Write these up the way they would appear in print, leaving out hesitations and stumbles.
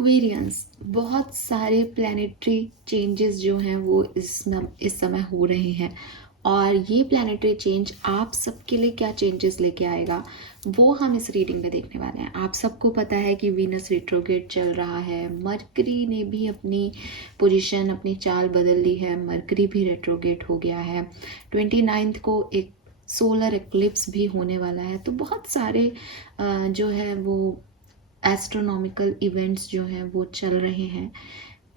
Aquarians, बहुत सारे planetary changes जो हैं वो इस समय हो रहे हैं, और ये प्लानिटरी चेंज आप सबके लिए क्या चेंजेस लेके आएगा वो हम इस रीडिंग में देखने वाले हैं। आप सबको पता है कि वीनस रेट्रोग्रेड चल रहा है, मरकरी ने भी अपनी पोजीशन, अपनी चाल बदल ली है, मरकरी भी रेट्रोग्रेड हो गया है। 29 को एक सोलर एक्लिप्स भी होने वाला है। तो बहुत सारे जो है वो एस्ट्रोनॉमिकल इवेंट्स जो हैं वो चल रहे हैं,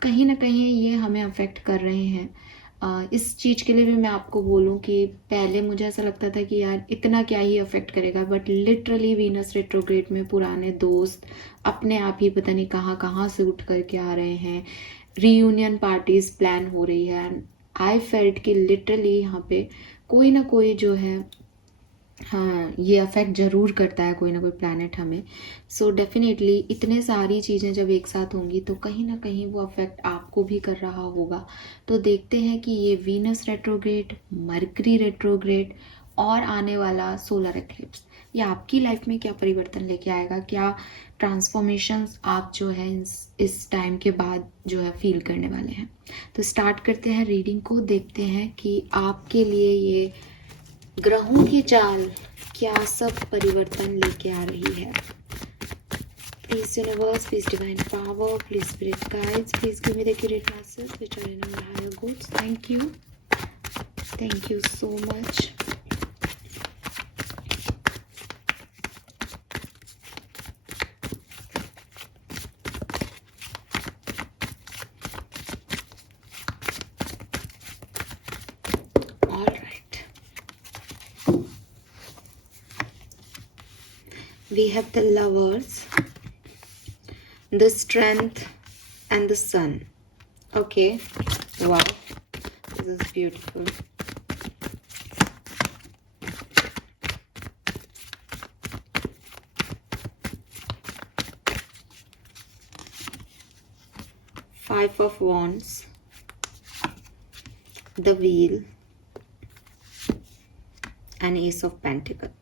कहीं ना कहीं ये हमें अफेक्ट कर रहे हैं। इस चीज़ के लिए भी मैं आपको बोलूं कि पहले मुझे ऐसा लगता था कि यार इतना क्या ही अफेक्ट करेगा, बट लिटरली वीनस रेट्रोग्रेड में पुराने दोस्त अपने आप ही पता नहीं कहाँ कहाँ से उठ करके आ रहे हैं, रीयूनियन पार्टीज प्लान हो रही है। आई फेल्ट कि लिटरली यहाँ पे कोई ना कोई जो है, हाँ, ये अफेक्ट ज़रूर करता है कोई ना कोई प्लैनेट हमें। सो डेफिनेटली इतने सारी चीज़ें जब एक साथ होंगी तो कहीं ना कहीं वो अफेक्ट आपको भी कर रहा होगा। तो देखते हैं कि ये वीनस रेट्रोग्रेड, मरकरी रेट्रोग्रेड और आने वाला सोलर एक्लिप्स ये आपकी लाइफ में क्या परिवर्तन लेके आएगा, क्या ट्रांसफॉर्मेशंस आप जो है इस टाइम के बाद जो है फील करने वाले हैं। तो स्टार्ट करते हैं रीडिंग को, देखते हैं कि आपके लिए ये ग्रहों की चाल क्या सब परिवर्तन लेके आ रही है। Please universe, please divine power, please spirit guides, please give me the accurate message which are in your higher goods. Thank you so much. We have the Lovers, the Strength and the Sun. Okay, wow, this is beautiful. Five of Wands, the Wheel and Ace of Pentacles.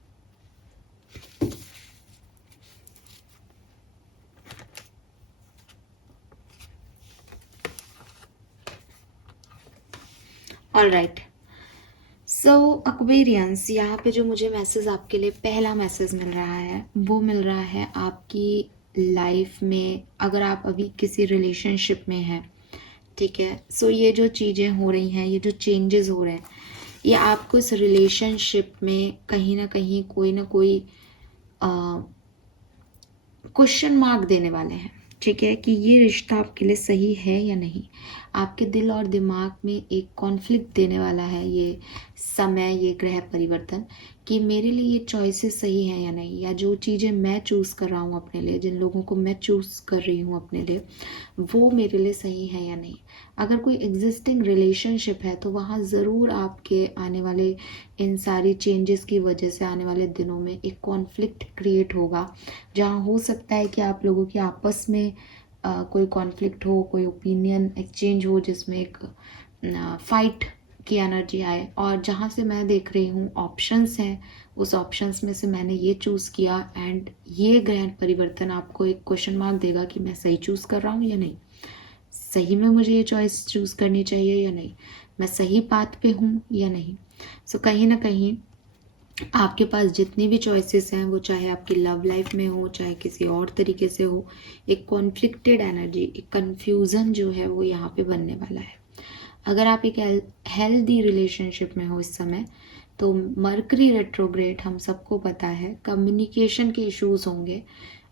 All right, so Aquarians, यहाँ पे जो मुझे message आपके लिए पहला message मिल रहा है वो मिल रहा है आपकी लाइफ में, अगर आप अभी किसी रिलेशनशिप में हैं, ठीक है। सो ये जो चीज़ें हो रही हैं, ये जो चेंजेस हो रहे हैं, ये आपको इस रिलेशनशिप में कहीं ना कहीं कोई ना कोई क्वेश्चन मार्क देने वाले हैं, ठीक है, कि ये रिश्ता आपके लिए सही है या नहीं। आपके दिल और दिमाग में एक कॉन्फ्लिक्ट देने वाला है ये समय, ये ग्रह परिवर्तन, कि मेरे लिए ये चॉइसेस सही हैं या नहीं, या जो चीज़ें मैं चूज़ कर रहा हूँ अपने लिए, जिन लोगों को मैं चूज़ कर रही हूँ अपने लिए, वो मेरे लिए सही है या नहीं। अगर कोई एग्जिस्टिंग रिलेशनशिप है तो वहाँ ज़रूर आपके आने वाले इन सारी चेंजेस की वजह से आने वाले दिनों में एक कॉन्फ्लिक्ट क्रिएट होगा, जहाँ हो सकता है कि आप लोगों के आपस में कोई कॉन्फ्लिक्ट हो, कोई ओपिनियन एक्सचेंज हो, जिसमें एक फाइट की एनर्जी आए। और जहाँ से मैं देख रही हूँ ऑप्शंस हैं, उस ऑप्शंस में से मैंने ये चूज़ किया, एंड ये ग्रह परिवर्तन आपको एक क्वेश्चन मार्क देगा कि मैं सही चूज़ कर रहा हूँ या नहीं, सही में मुझे ये चॉइस चूज़ करनी चाहिए या नहीं, मैं सही पाथ पे हूँ या नहीं। सो कहीं ना कहीं आपके पास जितनी भी चॉइसेस हैं, वो चाहे आपकी लव लाइफ में हो, चाहे किसी और तरीके से हो, एक कॉन्फ्लिक्टेड एनर्जी, एक कन्फ्यूज़न जो है वो यहाँ पे बनने वाला है। अगर आप एक हेल्दी रिलेशनशिप में हो इस समय, तो मरकरी रेट्रोग्रेड हम सबको पता है कम्युनिकेशन के इश्यूज होंगे,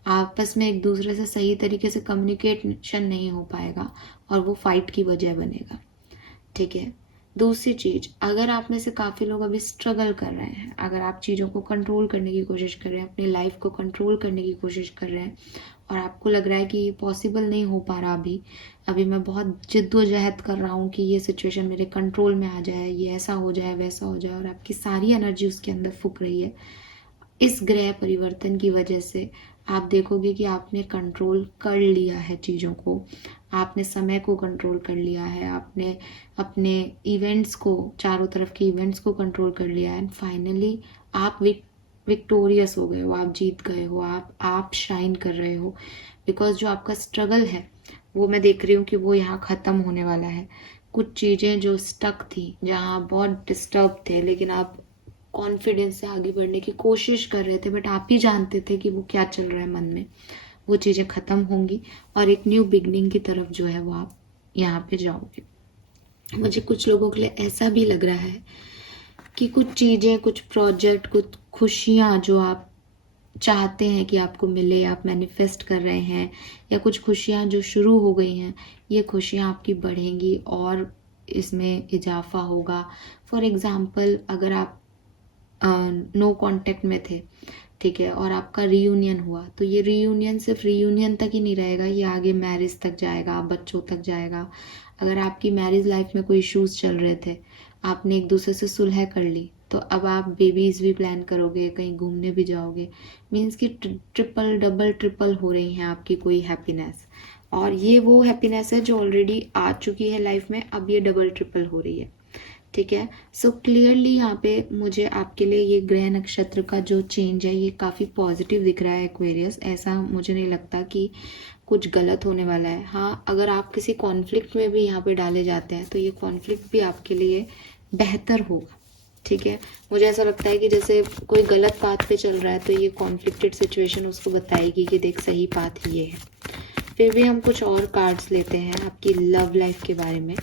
आपस में एक दूसरे से सही तरीके से कम्युनिकेशन नहीं हो पाएगा और वो फाइट की वजह बनेगा, ठीक है। दूसरी चीज़, अगर आप में से काफ़ी लोग अभी स्ट्रगल कर रहे हैं, अगर आप चीज़ों को कंट्रोल करने की कोशिश कर रहे हैं, अपनी लाइफ को कंट्रोल करने की कोशिश कर रहे हैं, और आपको लग रहा है कि ये पॉसिबल नहीं हो पा रहा, अभी मैं बहुत जिद्दोजहद कर रहा हूँ कि ये सिचुएशन मेरे कंट्रोल में आ जाए, ये ऐसा हो जाए, वैसा हो जाए, और आपकी सारी एनर्जी उसके अंदर फूक रही है, इस ग्रह परिवर्तन की वजह से आप देखोगे कि आपने कंट्रोल कर लिया है चीज़ों को, आपने समय को कंट्रोल कर लिया है, आपने अपने इवेंट्स को, चारों तरफ के इवेंट्स को कंट्रोल कर लिया है, एंड फाइनली आप विक्टोरियस हो गए हो, आप जीत गए हो, आप शाइन कर रहे हो। बिकॉज जो आपका स्ट्रगल है वो मैं देख रही हूँ कि वो यहाँ ख़त्म होने वाला है। कुछ चीज़ें जो स्टक थी, जहाँ आप बहुत डिस्टर्ब थे, लेकिन आप कॉन्फिडेंस से आगे बढ़ने की कोशिश कर रहे थे, बट आप ही जानते थे कि वो क्या चल रहा है मन में, वो चीज़ें ख़त्म होंगी और एक न्यू बिगनिंग की तरफ जो है वो आप यहाँ पे जाओगे। मुझे कुछ लोगों के लिए ऐसा भी लग रहा है कि कुछ चीज़ें, कुछ प्रोजेक्ट, कुछ खुशियाँ जो आप चाहते हैं कि आपको मिले, आप मैनिफेस्ट कर रहे हैं, या कुछ खुशियाँ जो शुरू हो गई हैं, ये खुशियाँ आपकी बढ़ेंगी और इसमें इजाफा होगा। फॉर एग्ज़ाम्पल, अगर आप नो कांटेक्ट में थे, ठीक है, और आपका रीयूनियन हुआ, तो ये रीयूनियन सिर्फ रीयूनियन तक ही नहीं रहेगा, ये आगे मैरिज तक जाएगा, बच्चों तक जाएगा। अगर आपकी मैरिज लाइफ में कोई इश्यूज चल रहे थे, आपने एक दूसरे से सुलह कर ली, तो अब आप बेबीज भी प्लान करोगे, कहीं घूमने भी जाओगे। मीन्स कि ट्रिपल, डबल, ट्रिपल हो रही हैं आपकी कोई हैप्पीनेस, और ये वो हैप्पीनेस है जो ऑलरेडी आ चुकी है लाइफ में, अब ये डबल ट्रिपल हो रही है, ठीक है। सो क्लियरली यहाँ पे मुझे आपके लिए ये ग्रह नक्षत्र का जो चेंज है ये काफ़ी पॉजिटिव दिख रहा है एक्वेरियस। ऐसा मुझे नहीं लगता कि कुछ गलत होने वाला है। हाँ, अगर आप किसी कॉन्फ्लिक्ट में भी यहाँ पे डाले जाते हैं तो ये कॉन्फ्लिक्ट भी आपके लिए बेहतर होगा, ठीक है। मुझे ऐसा लगता है कि जैसे कोई गलत पाथ पे चल रहा है तो ये कॉन्फ्लिक्टेड सिचुएशन उसको बताएगी कि देख, सही पाथ ये है। फिर भी हम कुछ और कार्ड्स लेते हैं आपकी लव लाइफ के बारे में।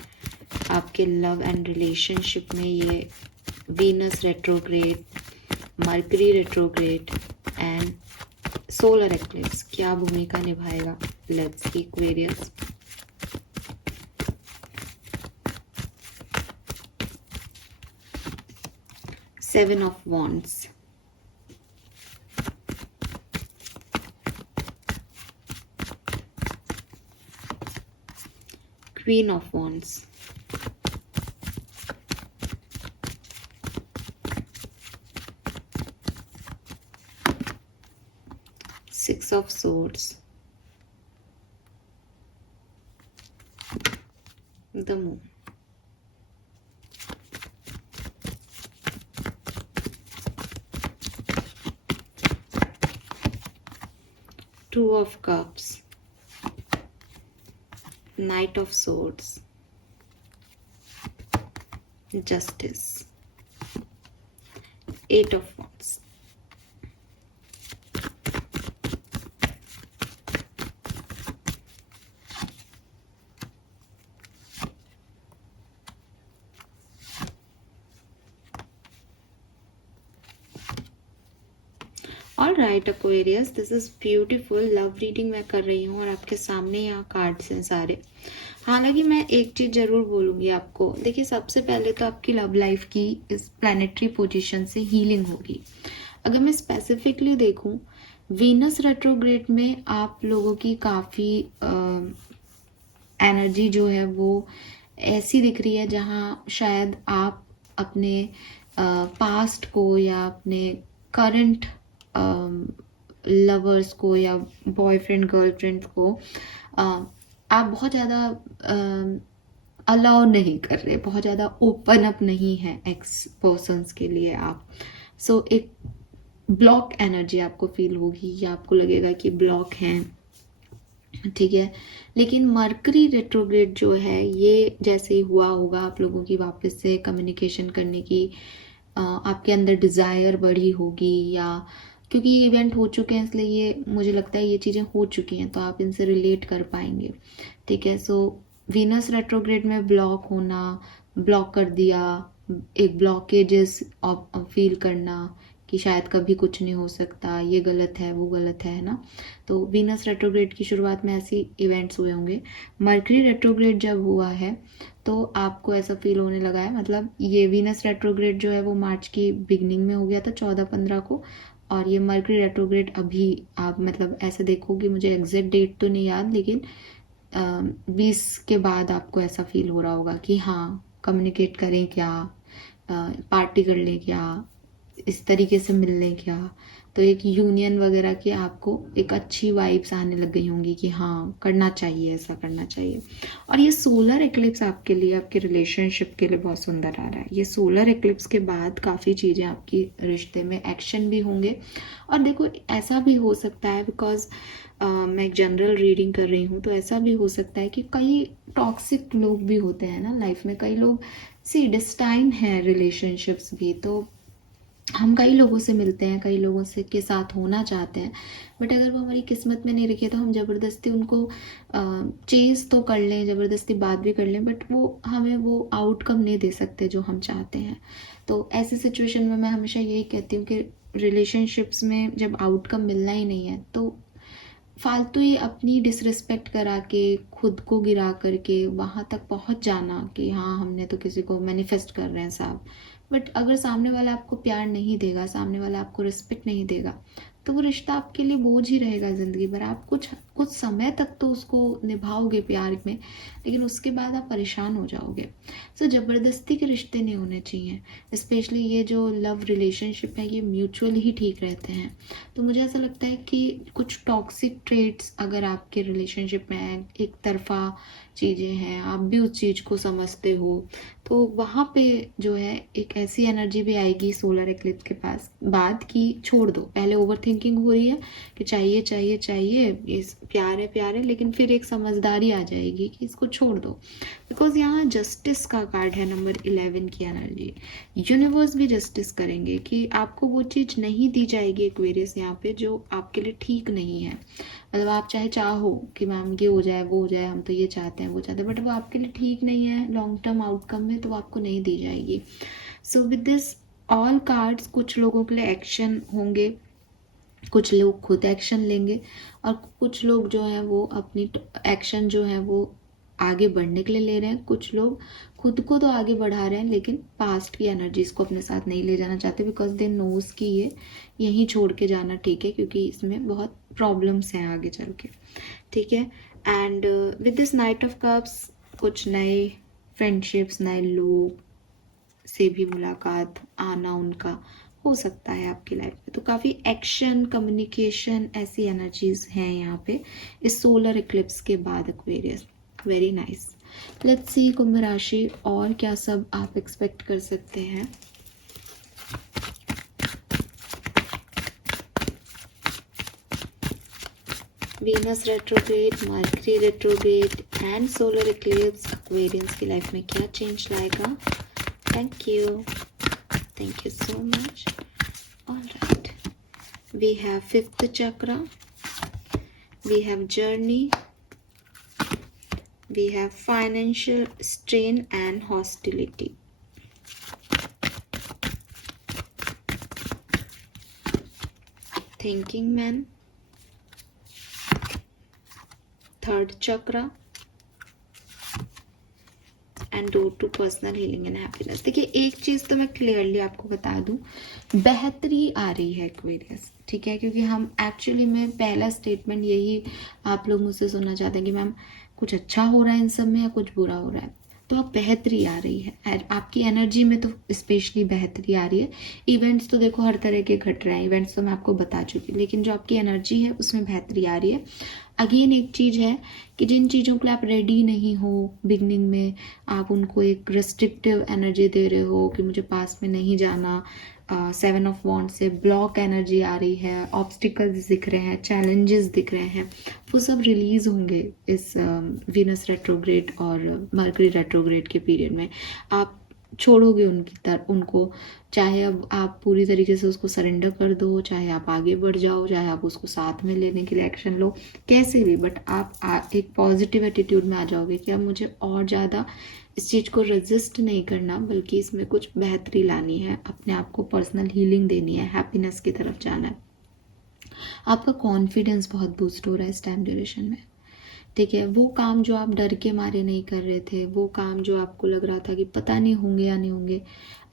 आपके लव एंड रिलेशनशिप में ये Venus retrograde, Mercury retrograde and solar eclipse क्या भूमिका निभाएगा। Let's see Aquarius. Seven of wands, queen of wands, Six of Swords, the Moon, Two of Cups, Knight of Swords, Justice, Eight of Wands. All right Aquarius, this is beautiful. Love reading मैं कर रही हूँ और आपके सामने यहाँ cards हैं सारे। हालांकि मैं एक चीज़ जरूर बोलूँगी आपको। देखिए, सबसे पहले तो आपकी लव लाइफ की इस प्लानिटरी पोजीशन से हीलिंग होगी। अगर मैं स्पेसिफिकली देखूँ, वीनस रेट्रोग्रेड में आप लोगों की काफ़ी एनर्जी जो है वो ऐसी दिख रही है जहाँ शायद आप अपने पास्ट को या अपने करंट लवर्स को या बॉयफ्रेंड गर्लफ्रेंड को आप बहुत ज़्यादा अलाउ नहीं कर रहे, बहुत ज़्यादा ओपन अप नहीं है एक्स पर्सन्स के लिए आप। सो एक ब्लॉक एनर्जी आपको फील होगी या आपको लगेगा कि ब्लॉक हैं, ठीक है। लेकिन मरकरी रेट्रोग्रेड जो है ये जैसे ही हुआ होगा, आप लोगों की वापस से कम्युनिकेशन करने की आपके अंदर डिज़ायर बढ़ी होगी, या क्योंकि ये इवेंट हो चुके हैं इसलिए ये मुझे लगता है ये चीज़ें हो चुकी हैं तो आप इनसे रिलेट कर पाएंगे, ठीक है। सो वीनस रेट्रोग्रेड में ब्लॉक होना, ब्लॉक कर दिया, एक ब्लॉकेजेस फील करना कि शायद कभी कुछ नहीं हो सकता, ये गलत है, वो गलत है ना। तो वीनस रेट्रोग्रेड की शुरुआत में ऐसी इवेंट्स हुए होंगे। मर्करी रेट्रोग्रेड जब हुआ है तो आपको ऐसा फील होने लगा है, मतलब ये वीनस रेट्रोग्रेड जो है वो मार्च की बिगनिंग में हो गया था 14-15 को, और ये मर्करी रेट्रोग्रेड अभी आप मतलब ऐसे देखोगे, मुझे एग्जैक्ट डेट तो नहीं याद, लेकिन 20 के बाद आपको ऐसा फील हो रहा होगा कि हाँ, कम्युनिकेट करें क्या, पार्टी कर लें क्या, इस तरीके से मिल लें क्या। तो एक यूनियन वगैरह की आपको एक अच्छी वाइब्स आने लग गई होंगी कि हाँ करना चाहिए, ऐसा करना चाहिए। और ये सोलर एक्लिप्स आपके लिए, आपके रिलेशनशिप के लिए बहुत सुंदर आ रहा है। ये सोलर एक्लिप्स के बाद काफ़ी चीज़ें आपकी रिश्ते में एक्शन भी होंगे। और देखो ऐसा भी हो सकता है, बिकॉज मैं एक जनरल रीडिंग कर रही हूँ, तो ऐसा भी हो सकता है कि कई टॉक्सिक लोग भी होते हैं ना लाइफ में, कई लोग सी डिस्टाइन है रिलेशनशिप्स भी, तो हम कई लोगों से मिलते हैं, कई लोगों से के साथ होना चाहते हैं, बट अगर वो हमारी किस्मत में नहीं रखे तो हम ज़बरदस्ती उनको चेज़ तो कर लें, ज़बरदस्ती बात भी कर लें, बट वो हमें वो आउटकम नहीं दे सकते जो हम चाहते हैं। तो ऐसी सिचुएशन में मैं हमेशा यही कहती हूँ कि रिलेशनशिप्स में जब आउटकम मिलना ही नहीं है तो फालतू ही अपनी डिसरिस्पेक्ट करा के, खुद को गिरा करके वहाँ तक पहुँच जाना कि हाँ हमने तो किसी को मैनिफेस्ट कर रहे हैं साहब, बट अगर सामने वाला आपको प्यार नहीं देगा, सामने वाला आपको रिस्पेक्ट नहीं देगा, तो वो रिश्ता आपके लिए बोझ ही रहेगा ज़िंदगी भर। आप कुछ कुछ समय तक तो उसको निभाओगे प्यार में, लेकिन उसके बाद आप परेशान हो जाओगे। सो ज़बरदस्ती के रिश्ते नहीं होने चाहिए, स्पेशली ये जो लव रिलेशनशिप है ये म्यूचुअल ही ठीक रहते हैं। तो मुझे ऐसा लगता है कि कुछ टॉक्सिक ट्रेट्स अगर आपके रिलेशनशिप में हैं, एक तरफा चीज़ें हैं, आप भी उस चीज़ को समझते हो, तो वहाँ पे जो है एक ऐसी एनर्जी भी आएगी सोलर एक्लिप्स के पास बाद की छोड़ दो। पहले ओवर थिंकिंग हो रही है कि चाहिए चाहिए चाहिए, इस प्यार है, लेकिन फिर एक समझदारी आ जाएगी कि इसको छोड़ दो, बिकॉज यहाँ जस्टिस का कार्ड है, नंबर 11 की एनर्जी। यूनिवर्स भी जस्टिस करेंगे कि आपको वो चीज़ नहीं दी जाएगी एक्वेरियस यहाँ पे जो आपके लिए ठीक नहीं है। मतलब आप चाहो कि मैम ये हो जाए वो हो जाए, हम तो ये चाहते हैं वो चाहते हैं, बट वो आपके लिए ठीक नहीं है लॉन्ग टर्म आउटकम में, तो वो आपको नहीं दी जाएगी। So with this all cards कुछ लोगों के लिए एक्शन होंगे, कुछ लोग खुद एक्शन लेंगे, और कुछ लोग जो हैं वो अपनी एक्शन जो है वो आगे बढ़ने के लिए ले रहे हैं। कुछ लोग खुद को तो आगे बढ़ा रहे हैं लेकिन पास्ट की एनर्जीज को अपने साथ नहीं ले जाना चाहते, बिकॉज दे नोज कि ये यहीं छोड़ के जाना ठीक है, क्योंकि इसमें बहुत प्रॉब्लम्स हैं आगे चल के, ठीक है। And with this night of cups कुछ नए फ्रेंडशिप्स, नए लोग से भी मुलाकात आना उनका हो सकता है आपकी लाइफ में। तो काफ़ी एक्शन, कम्युनिकेशन, ऐसी एनर्जीज हैं यहाँ पे इस सोलर इक्लिप्स के बाद Aquarius. Very nice. Let's see कुंभ राशि और क्या सब आप एक्सपेक्ट कर सकते हैं। Venus retrograde, Mercury retrograde and solar eclipse Aquarians की लाइफ में क्या चेंज लाएगा। Thank you so much. All right, we have fifth chakra, we have journey, we have financial strain and hostility. Thinking man, third chakra, and road to personal healing and happiness. देखिए एक चीज़ तो मैं clearly आपको बता दूं, बेहतरी आ रही है एक्वेरियस, ठीक है, क्योंकि हम एक्चुअली में पहला स्टेटमेंट यही आप लोग मुझसे सुनना चाहते हैं कि मैम कुछ अच्छा हो रहा है इन सब में या कुछ बुरा हो रहा है। तो अब बेहतरी आ रही है, आपकी एनर्जी में तो स्पेशली बेहतरी आ रही है। इवेंट्स तो देखो हर तरह के घट रहे हैं, इवेंट्स तो मैं आपको बता चुकी हूँ, लेकिन जो आपकी एनर्जी है उसमें बेहतरी आ रही है। अगेन एक चीज़ है कि जिन चीज़ों के लिए आप रेडी नहीं हो बिगनिंग में, आप उनको एक रिस्ट्रिक्टिव एनर्जी दे रहे हो कि मुझे पास में नहीं जाना, 7 ऑफ वॉन्ड से ब्लॉक एनर्जी आ रही है, ऑब्स्टिकल्स दिख रहे हैं, चैलेंजेस दिख रहे हैं, वो सब रिलीज होंगे इस वीनस रेट्रोग्रेड और मर्करी रेट्रोग्रेड के पीरियड में। आप छोड़ोगे उनको, चाहे अब आप पूरी तरीके से उसको सरेंडर कर दो, चाहे आप आगे बढ़ जाओ, चाहे आप उसको साथ में लेने के लिए एक्शन लो, कैसे भी, बट आप एक पॉजिटिव एटीट्यूड में आ जाओगे कि अब मुझे और ज़्यादा इस चीज़ को रेजिस्ट नहीं करना, बल्कि इसमें कुछ बेहतरी लानी है, अपने आप को पर्सनल हीलिंग देनी है, हैप्पीनेस की तरफ जाना है। आपका कॉन्फिडेंस बहुत बूस्ट हो रहा है इस टाइम ड्यूरेशन में, ठीक है। वो काम जो आप डर के मारे नहीं कर रहे थे, वो काम जो आपको लग रहा था कि पता नहीं होंगे या नहीं होंगे,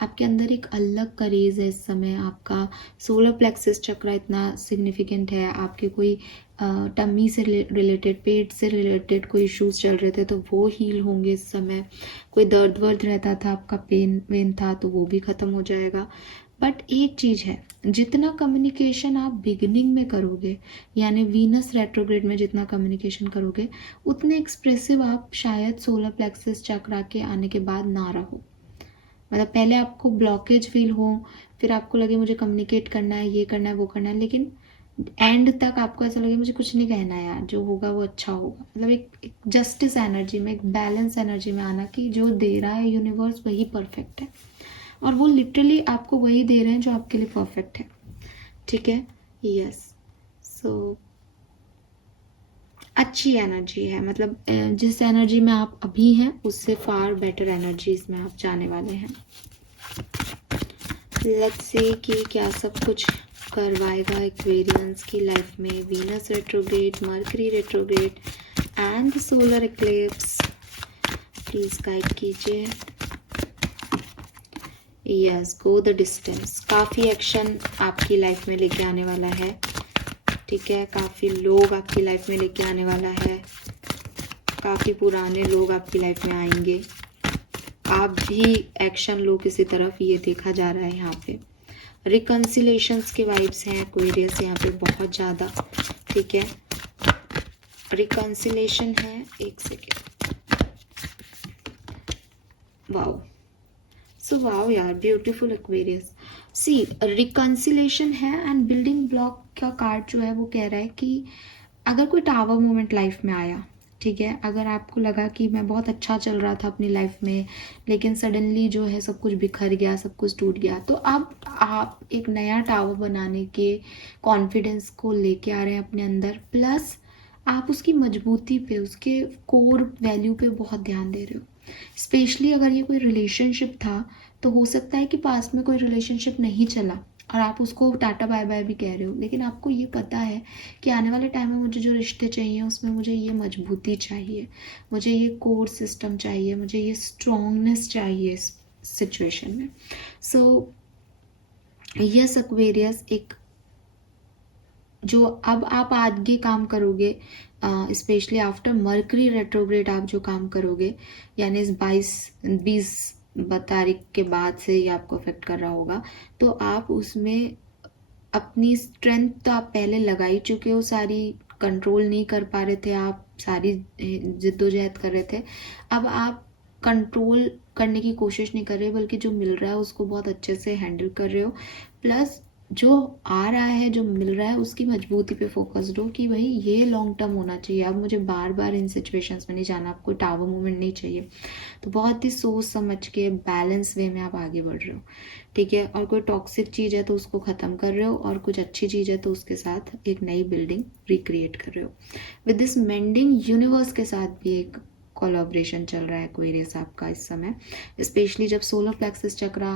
आपके अंदर एक अलग करेज है इस समय। आपका सोलर प्लेक्सस चक्र इतना सिग्निफिकेंट है, आपके कोई टम्मी से रिलेटेड, पेट से रिलेटेड कोई इश्यूज चल रहे थे तो वो हील होंगे इस समय। कोई दर्द वर्द रहता था, आपका पेन वेन था, तो वो भी ख़त्म हो जाएगा। बट एक चीज़ है, जितना कम्युनिकेशन आप बिगिनिंग में करोगे, यानी वीनस रेट्रोग्रेड में जितना कम्युनिकेशन करोगे, उतने एक्सप्रेसिव आप शायद सोलर प्लेक्सस चक्रा के आने के बाद ना रहो। मतलब पहले आपको ब्लॉकेज फील हो, फिर आपको लगे मुझे कम्युनिकेट करना है, ये करना है, वो करना है, लेकिन एंड तक आपको ऐसा लगे मुझे कुछ नहीं कहना है यार, जो होगा वो अच्छा होगा। मतलब एक जस्टिस एनर्जी में, एक बैलेंस एनर्जी में आना कि जो दे रहा है यूनिवर्स वही परफेक्ट है, और वो लिटरली आपको वही दे रहे हैं जो आपके लिए परफेक्ट है। ठीक है, यस। सो अच्छी एनर्जी है, मतलब जिस एनर्जी में आप अभी हैं उससे फार बेटर एनर्जीज में आप जाने वाले हैं। लेट्स से कि क्या सब कुछ करवाएगा एक्वेरियंस की लाइफ में Venus retrograde, Mercury retrograde and solar eclipse. Please guide कीजिए। Yes, go the distance. काफ़ी एक्शन आपकी लाइफ में लेके आने वाला है। ठीक है, काफ़ी लोग आपकी लाइफ में लेके आने वाला है, काफ़ी पुराने लोग आपकी लाइफ में आएंगे, आप भी एक्शन लो किसी तरफ, ये देखा जा रहा है यहाँ पे। रिकन्सिलेशंस के वाइब्स हैं एक्वेरियस यहाँ पे बहुत ज़्यादा। ठीक है, रिकन्सिलेशन है। एक सेकेंड, वाओ, सो वाओ यार, ब्यूटीफुल एक्वेरियस। सी, रिकन्सिलेशन है एंड बिल्डिंग ब्लॉक का कार्ड जो है वो कह रहा है कि अगर कोई टावर मोमेंट लाइफ में आया, ठीक है, अगर आपको लगा कि मैं बहुत अच्छा चल रहा था अपनी लाइफ में, लेकिन सडनली जो है सब कुछ बिखर गया, सब कुछ टूट गया, तो अब आप एक नया टावर बनाने के कॉन्फिडेंस को लेके आ रहे हैं अपने अंदर, प्लस आप उसकी मजबूती पे, उसके कोर वैल्यू पे बहुत ध्यान दे रहे हो। स्पेशली अगर ये कोई रिलेशनशिप था, तो हो सकता है कि पास्ट में कोई रिलेशनशिप नहीं चला और आप उसको टाटा बाय बाय भी कह रहे हो, लेकिन आपको ये पता है कि आने वाले टाइम में मुझे जो रिश्ते चाहिए उसमें मुझे ये मजबूती चाहिए, मुझे ये कोर सिस्टम चाहिए, मुझे ये स्ट्रॉन्गनेस चाहिए इस सिचुएशन में। सो यस एक्वेरियस, एक जो अब आप आगे काम करोगे, स्पेशली आफ्टर मर्करी रेट्रोग्रेड आप जो काम करोगे, यानी इस 20 तारीख के बाद से ये आपको अफेक्ट कर रहा होगा, तो आप उसमें अपनी स्ट्रेंथ तो आप पहले लगा ही चुके हो, सारी कंट्रोल नहीं कर पा रहे थे आप, सारी जिद्दोजहद कर रहे थे। अब आप कंट्रोल करने की कोशिश नहीं कर रहे, बल्कि जो मिल रहा है उसको बहुत अच्छे से हैंडल कर रहे हो, प्लस जो आ रहा है, जो मिल रहा है, उसकी मजबूती पे फोकस्ड हो कि भाई ये लॉन्ग टर्म होना चाहिए। अब मुझे बार बार इन सिचुएशंस में नहीं जाना, आपको टावर मूवमेंट नहीं चाहिए। तो बहुत ही सोच समझ के बैलेंस वे में आप आगे बढ़ रहे हो। ठीक है, और कोई टॉक्सिक चीज़ है तो उसको ख़त्म कर रहे हो, और कुछ अच्छी चीज़ है तो उसके साथ एक नई बिल्डिंग रिक्रिएट कर रहे हो। विद दिस मेंडिंग यूनिवर्स के साथ भी एक कोलैबोरेशन चल रहा है एक्वेरियस आपका इस समय, स्पेशली जब सोलर प्लेक्सस चक्रा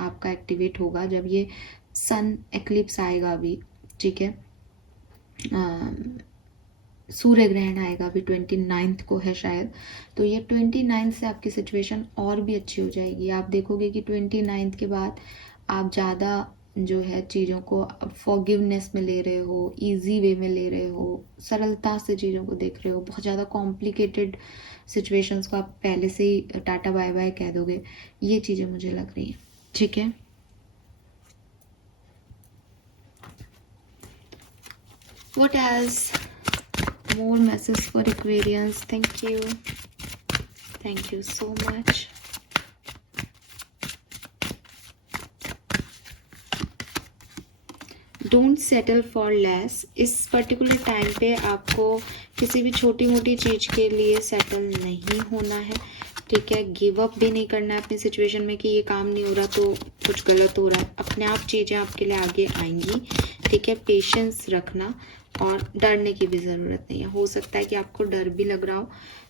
आपका एक्टिवेट होगा, जब ये सन एक्लिप्स आएगा अभी। ठीक है, सूर्य ग्रहण आएगा अभी 29 को है शायद, तो ये 29 से आपकी सिचुएशन और भी अच्छी हो जाएगी। आप देखोगे कि 29 के बाद आप ज़्यादा जो है चीज़ों को फॉरगिवनेस में ले रहे हो, इजी वे में ले रहे हो, सरलता से चीज़ों को देख रहे हो। बहुत ज़्यादा कॉम्प्लिकेटेड सिचुएशंस को आप पहले से ही टाटा बाय बाय कह दोगे, ये चीज़ें मुझे लग रही हैं। ठीक है, what else? More messages for Aquarians. Thank you so much. Don't settle for less. इस पर्टिकुलर टाइम पे आपको किसी भी छोटी मोटी चीज़ के लिए सेटल नहीं होना है। ठीक है, गिव अप भी नहीं करना है अपनी सिचुएशन में कि ये काम नहीं हो रहा तो कुछ गलत हो रहा है। अपने आप चीज़ें आपके लिए आगे आएंगी। ठीक है, पेशेंस रखना, और डरने की भी ज़रूरत नहीं है। हो सकता है कि आपको डर भी लग रहा हो,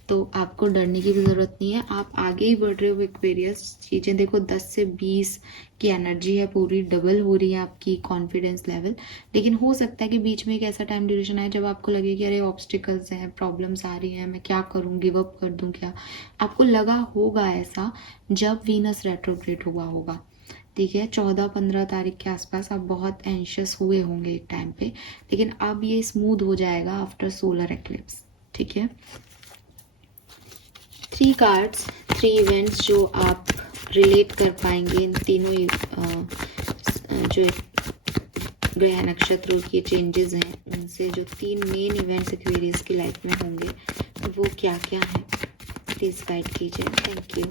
तो आपको डरने की भी ज़रूरत नहीं है, आप आगे ही बढ़ रहे हो एक्वेरियस। चीज़ें देखो, 10 से 20 की एनर्जी है, पूरी डबल हो रही है आपकी कॉन्फिडेंस लेवल। लेकिन हो सकता है कि बीच में एक ऐसा टाइम ड्यूरेशन आए जब आपको लगे कि अरे ऑब्स्टिकल्स हैं, प्रॉब्लम्स आ रही हैं, मैं क्या करूँ, गिव अप कर दूँ क्या। आपको लगा होगा ऐसा जब वीनस रेट्रोग्रेड हुआ होगा। ठीक है, 14-15 तारीख के आसपास आप बहुत एंशियस हुए होंगे एक टाइम पे, लेकिन अब ये स्मूथ हो जाएगा आफ्टर सोलर एक्लिप्स। ठीक है, 3 कार्ड्स, 3 इवेंट्स जो आप रिलेट कर पाएंगे इन तीनों जो ग्रह नक्षत्रों के चेंजेस हैं उनसे जो 3 मेन इवेंट्स एक्वेरियस की लाइफ में होंगे वो क्या क्या हैं, प्लीज़ गाइड कीजिए।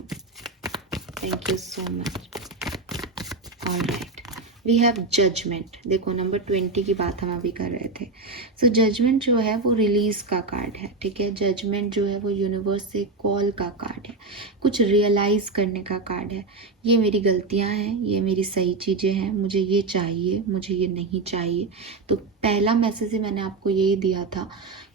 Thank you so much. All right, we have judgment. देखो नंबर 20 की बात हम अभी कर रहे थे। सो जजमेंट जो है वो रिलीज का कार्ड है, ठीक है। जजमेंट जो है वो यूनिवर्स से कॉल का कार्ड है, कुछ रियलाइज करने का कार्ड है। ये मेरी गलतियां हैं, ये मेरी सही चीज़ें हैं, मुझे ये चाहिए, मुझे ये नहीं चाहिए। तो पहला मैसेज ही मैंने आपको यही दिया था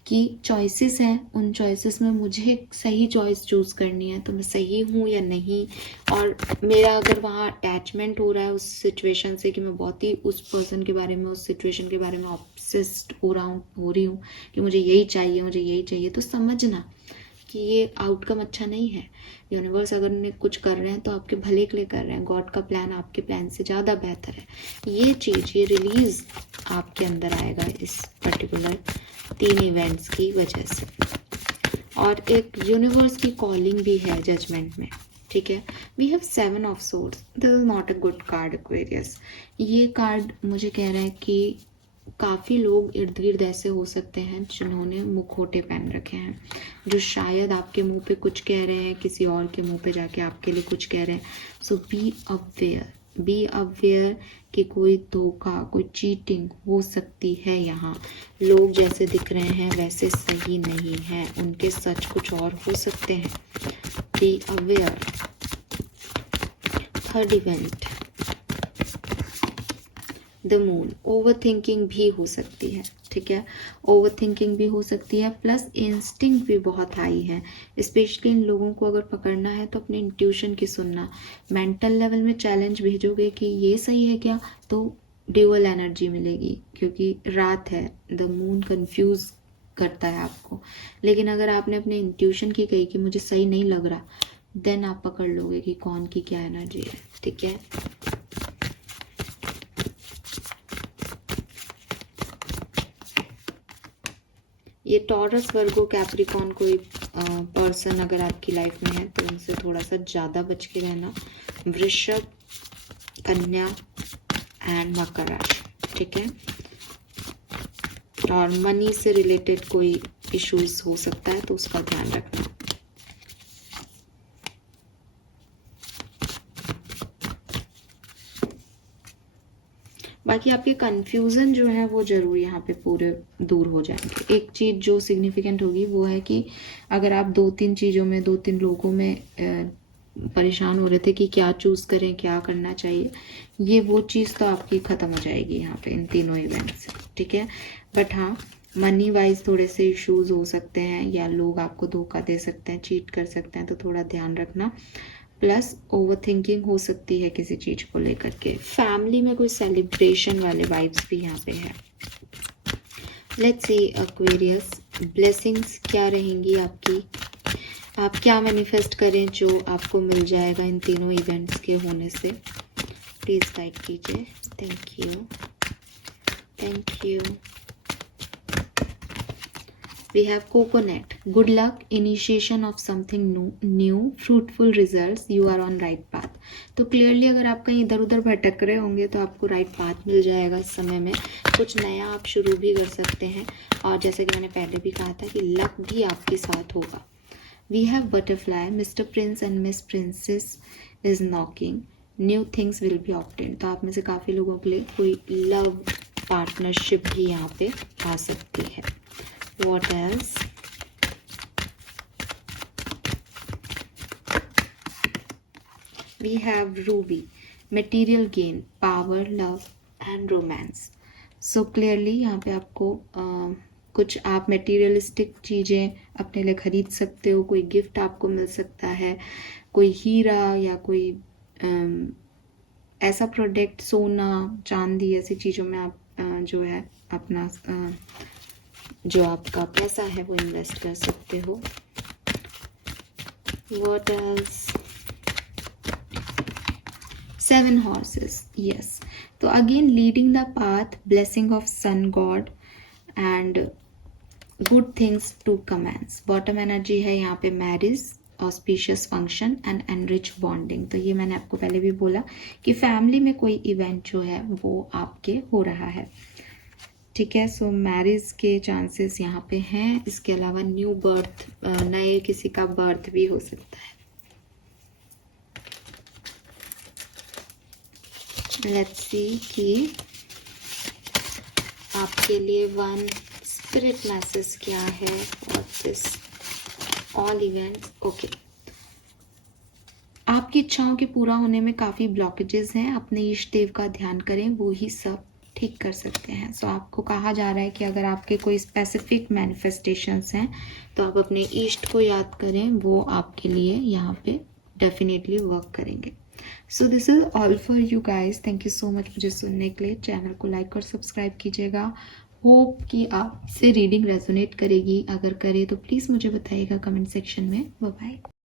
कि चॉइसेस हैं, उन चॉइसेस में मुझे सही चॉइस चूज़ करनी है, तो मैं सही हूँ या नहीं। और मेरा अगर वहाँ अटैचमेंट हो रहा है उस सिचुएशन से कि मैं बहुत ही उस पर्सन के बारे में, उस सिचुएशन के बारे में ऑब्सेस्ड हो रही हूँ कि मुझे यही चाहिए, मुझे यही चाहिए, तो समझना कि ये आउटकम अच्छा नहीं है। यूनिवर्स अगर उन्हें कुछ कर रहे हैं तो आपके भले के लिए कर रहे हैं। गॉड का प्लान आपके प्लान से ज़्यादा बेहतर है। ये चीज़, ये रिलीज आपके अंदर आएगा इस पर्टिकुलर 3 इवेंट्स की वजह से। और एक यूनिवर्स की कॉलिंग भी है जजमेंट में, ठीक है। We have 7 of swords, this is not a good card Aquarius. ये कार्ड मुझे कह रहा है कि काफ़ी लोग इर्द गिर्द ऐसे हो सकते हैं जिन्होंने मुखौटे पहन रखे हैं, जो शायद आपके मुंह पे कुछ कह रहे हैं, किसी और के मुंह पे जाके आपके लिए कुछ कह रहे हैं। सो बी अवेयर कि कोई धोखा, कोई चीटिंग हो सकती है। यहाँ लोग जैसे दिख रहे हैं वैसे सही नहीं हैं, उनके सच कुछ और हो सकते हैं। Be aware. Third event, the moon. Over thinking भी हो सकती है, ठीक है। ओवर थिंकिंग भी हो सकती है, प्लस इंस्टिंक्ट भी बहुत हाई है। स्पेशली इन लोगों को अगर पकड़ना है तो अपने इंट्यूशन की सुनना। मेंटल लेवल में चैलेंज भेजोगे कि ये सही है क्या, तो ड्यूअल एनर्जी मिलेगी, क्योंकि रात है, द मून कंफ्यूज करता है आपको। लेकिन अगर आपने अपने इंट्यूशन की कही कि मुझे सही नहीं लग रहा, देन आप पकड़ लोगे कि कौन की क्या एनर्जी है, ठीक है। ये टॉरस, वर्गो, कैप्रिकॉर्न कोई पर्सन अगर आपकी लाइफ में है तो उनसे थोड़ा सा ज़्यादा बच के रहना। वृषभ, कन्या एंड मकर राशि, ठीक है। और मनी से रिलेटेड कोई इश्यूज हो सकता है तो उसका ध्यान रखना। बाकी आपके कंफ्यूजन जो है वो जरूर यहाँ पे पूरे दूर हो जाएंगे। एक चीज़ जो सिग्निफिकेंट होगी वो है कि अगर आप 2-3 चीज़ों में, 2-3 लोगों में परेशान हो रहे थे कि क्या चूज़ करें, क्या करना चाहिए, ये वो चीज़ तो आपकी ख़त्म हो जाएगी यहाँ पे इन तीनों इवेंट से, ठीक है। बट हाँ, मनी वाइज थोड़े से इश्यूज हो सकते हैं, या लोग आपको धोखा दे सकते हैं, चीट कर सकते हैं, तो थोड़ा ध्यान रखना। प्लस ओवर थिंकिंग हो सकती है किसी चीज़ को लेकर के। फैमिली में कोई सेलिब्रेशन वाले वाइब्स भी यहाँ पे है। लेट्स सी एक्वेरियस, ब्लेसिंग्स क्या रहेंगी आपकी, आप क्या मैनिफेस्ट करें जो आपको मिल जाएगा इन तीनों इवेंट्स के होने से, प्लीज़ गाइड कीजिए। Thank you, thank you. We have coconut, good luck, initiation of something new, fruitful results, you are on right path। तो क्लियरली अगर आप कहीं इधर उधर भटक रहे होंगे तो आपको राइट पाथ मिल जाएगा इस समय में। कुछ नया आप शुरू भी कर सकते हैं, और जैसे कि मैंने पहले भी कहा था कि लक भी आपके साथ होगा। We have butterfly, mister prince and miss princess is knocking, new things will be obtained. तो आप में से काफ़ी लोगों के लिए कोई लव पार्टनरशिप भी यहाँ पे आ सकती है। What else? We have Ruby, material gain, power, love and romance। So clearly यहाँ पे आपको कुछ आप मटेरियलिस्टिक चीज़ें अपने लिए खरीद सकते हो, कोई गिफ्ट आपको मिल सकता है, कोई हीरा या कोई ऐसा प्रोडक्ट, सोना, चांदी, ऐसी चीज़ों में आप जो है अपना जो आपका पैसा है वो इन्वेस्ट कर सकते हो। What else? 7 horses, yes। तो again leading the path, blessing of sun god and good things to commence. Bottom energy है यहाँ पे marriage auspicious function and enrich bonding. तो ये मैंने आपको पहले भी बोला कि फैमिली में कोई इवेंट जो है वो आपके हो रहा है, ठीक है। सो मैरिज के चांसेस यहाँ पे हैं। इसके अलावा न्यू बर्थ, नए किसी का बर्थ भी हो सकता है। लेट्स सी कि आपके लिए वन स्पिरिट मैसेज क्या है और दिस ऑल इवेंट्स। ओके, आपकी इच्छाओं के पूरा होने में काफ़ी ब्लॉकेजेस हैं। अपने इष्ट देव का ध्यान करें, वो ही सब ठीक कर सकते हैं। सो आपको कहा जा रहा है कि अगर आपके कोई स्पेसिफिक मैनिफेस्टेशंस हैं तो आप अपने इष्ट को याद करें, वो आपके लिए यहाँ पे डेफिनेटली वर्क करेंगे। So this is all for you guys. Thank you so much मुझे सुनने के लिए। चैनल को लाइक और सब्सक्राइब कीजिएगा। होप कि आपसे रीडिंग रेजोनेट करेगी। अगर करे तो प्लीज़ मुझे बताइएगा कमेंट सेक्शन में। Bye bye.